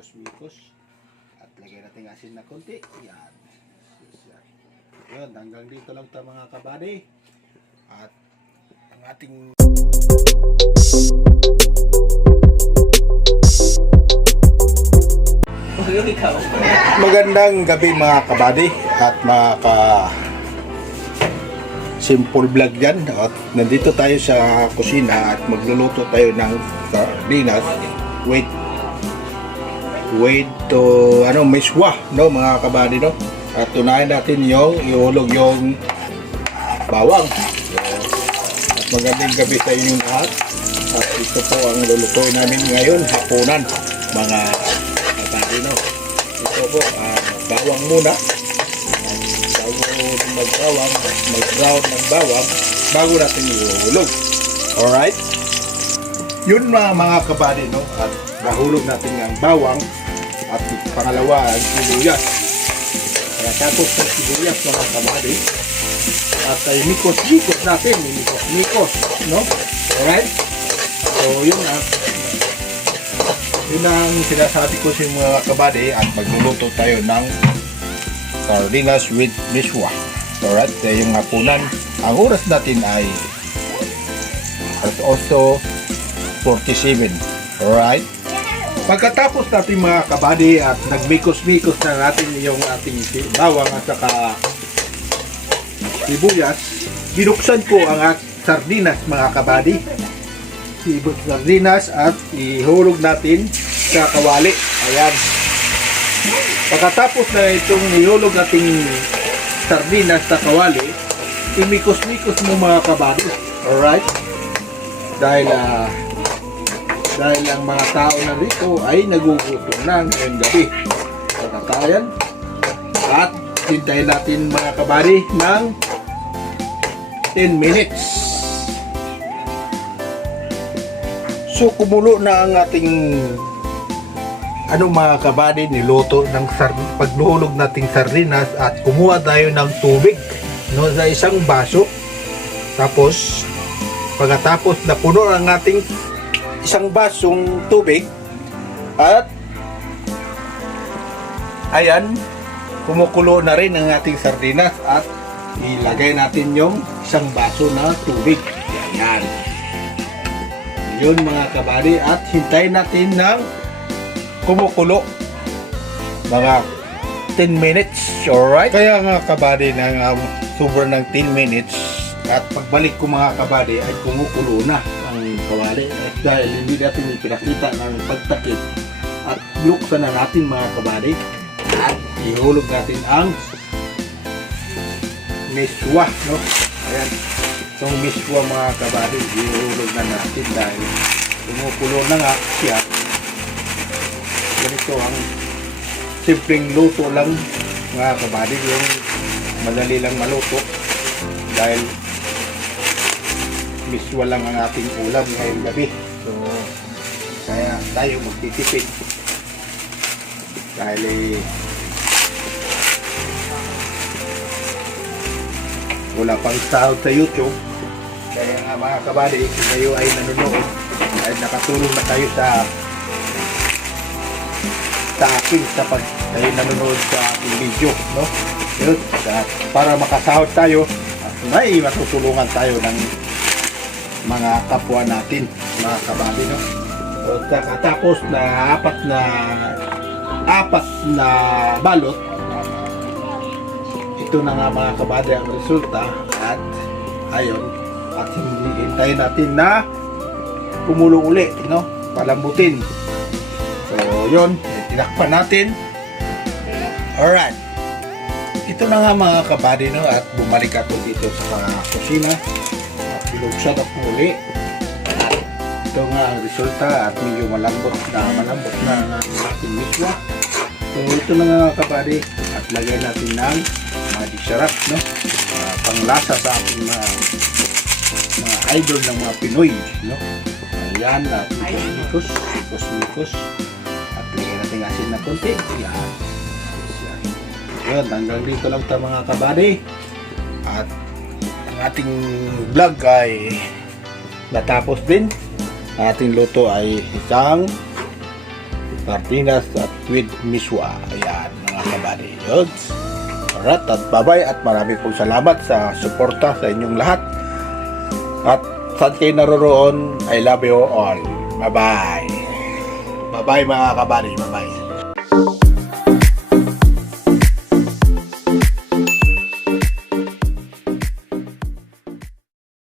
mikos-mikos. At lagay natin asin na konti. Yan. Yan. Yun, hanggang dito lang ito mga kabady. At ang ating magandang gabi mga kabady at mga simple vlog dyan. At nandito tayo sa kusina at magluluto tayo ng sardinas with miswa, no mga kabady, no. At tunayan natin yung ihulog yung bawang. At magandang gabi sa inyong lahat. At ito po ang lulutuin namin ngayon, hapunan mga kabady, no. Ito po, bawang muna. Bago mag-brown ng bawang bago natin ihulog. Alright? Yun mga kabady, no? At nahulog natin ang bawang at pangalawa ang sibuyas. Pagkatapos ng sibuyas mga kabady at ay mikos-mikos natin. Mikos, no? Alright? So yun yun ang sinasabi ko sa mga kabady at magluluto tayo ng sardinas with miswa. Alright, kaya yung hapunan, ang oras natin ay also 47. Alright? Pagkatapos natin mga kabady at nagmikos-mikos na natin yung ating bawang at saka sibuyas, binuksan ko ang sardinas mga kabady. Sardinas at ihulog natin sa kawali. Ayan. Pagkatapos na itong ihulog ating sardinas sa kawali, imikos-mikos mo mga kabady. Alright? Dahil ang mga tao na rito ay nagugutom na ngayong gabi. Pagkatayan. At hintayin natin mga kabady ng 10 minutes. So kumulo na ang ating mga kabady, niluto ng pagluhulog nating sardinas at kumuha tayo ng tubig, no, sa isang baso. Tapos pagkatapos na puno ang ating isang basong tubig at ayan, kumukulo na rin ang ating sardinas at ilagay natin yung isang baso na tubig. Ayan. Yun mga kabady at hintayin natin ng kumukulo mga 10 minutes. Alright? Kaya nga kabady ng sobrang ng 10 minutes at pagbalik ko mga kabady ay kumukulo na ang kawali at dahil hindi natin ipinakita ng pagtakip at buksan na natin mga kabady at ihulog natin ang miswa, no? Ayan, itong miswa mga kabady ihulog na natin dahil kumukulo na nga siya. Ganito ang simpleng luto lang mga kabady, yung madali lang maluto dahil miswa lang ang ating ulam ngayong gabi. So kaya tayo magtitipid dahil wala pang sahod sa YouTube. Kaya nga mga kabady, kung kayo ay nanonood ay nakatulong na kayo sa akin sa pag kayo nanonood sa aking video, no? Yun, para makasahod tayo at may matutulungan tayo ng mga kapwa natin mga kabady, no? So tapos na apat na balot, ito na nga mga kabady ang resulta at ayun, at hintayin natin na kumulo uli, no? Palambutin. So yun, tinakpan natin. Alright, ito na nga mga kabady, no? At bumalik ako dito sa kusina at binuksan ako uli at ito nga ang resulta at medyo malambot na ang ating miswa. So ito na nga mga kabady at lagay natin ng magic syrup, no? Panglasa sa ating mga idol ng mga Pinoy, no? Ayan, at mikos at lagyan natin asin na konti. Yan. Yun, hanggang dito lang ito mga kabady at ang ating vlog ay natapos din. Ang ating luto ay isang sardinas at with miswa. Ayan, mga kabady. Yun. Alright, at bye-bye at marami pong salamat sa suporta sa inyong lahat. At saan kayo naroroon, I love you all. Bye-bye. Bye-bye mga kabady. Bye-bye.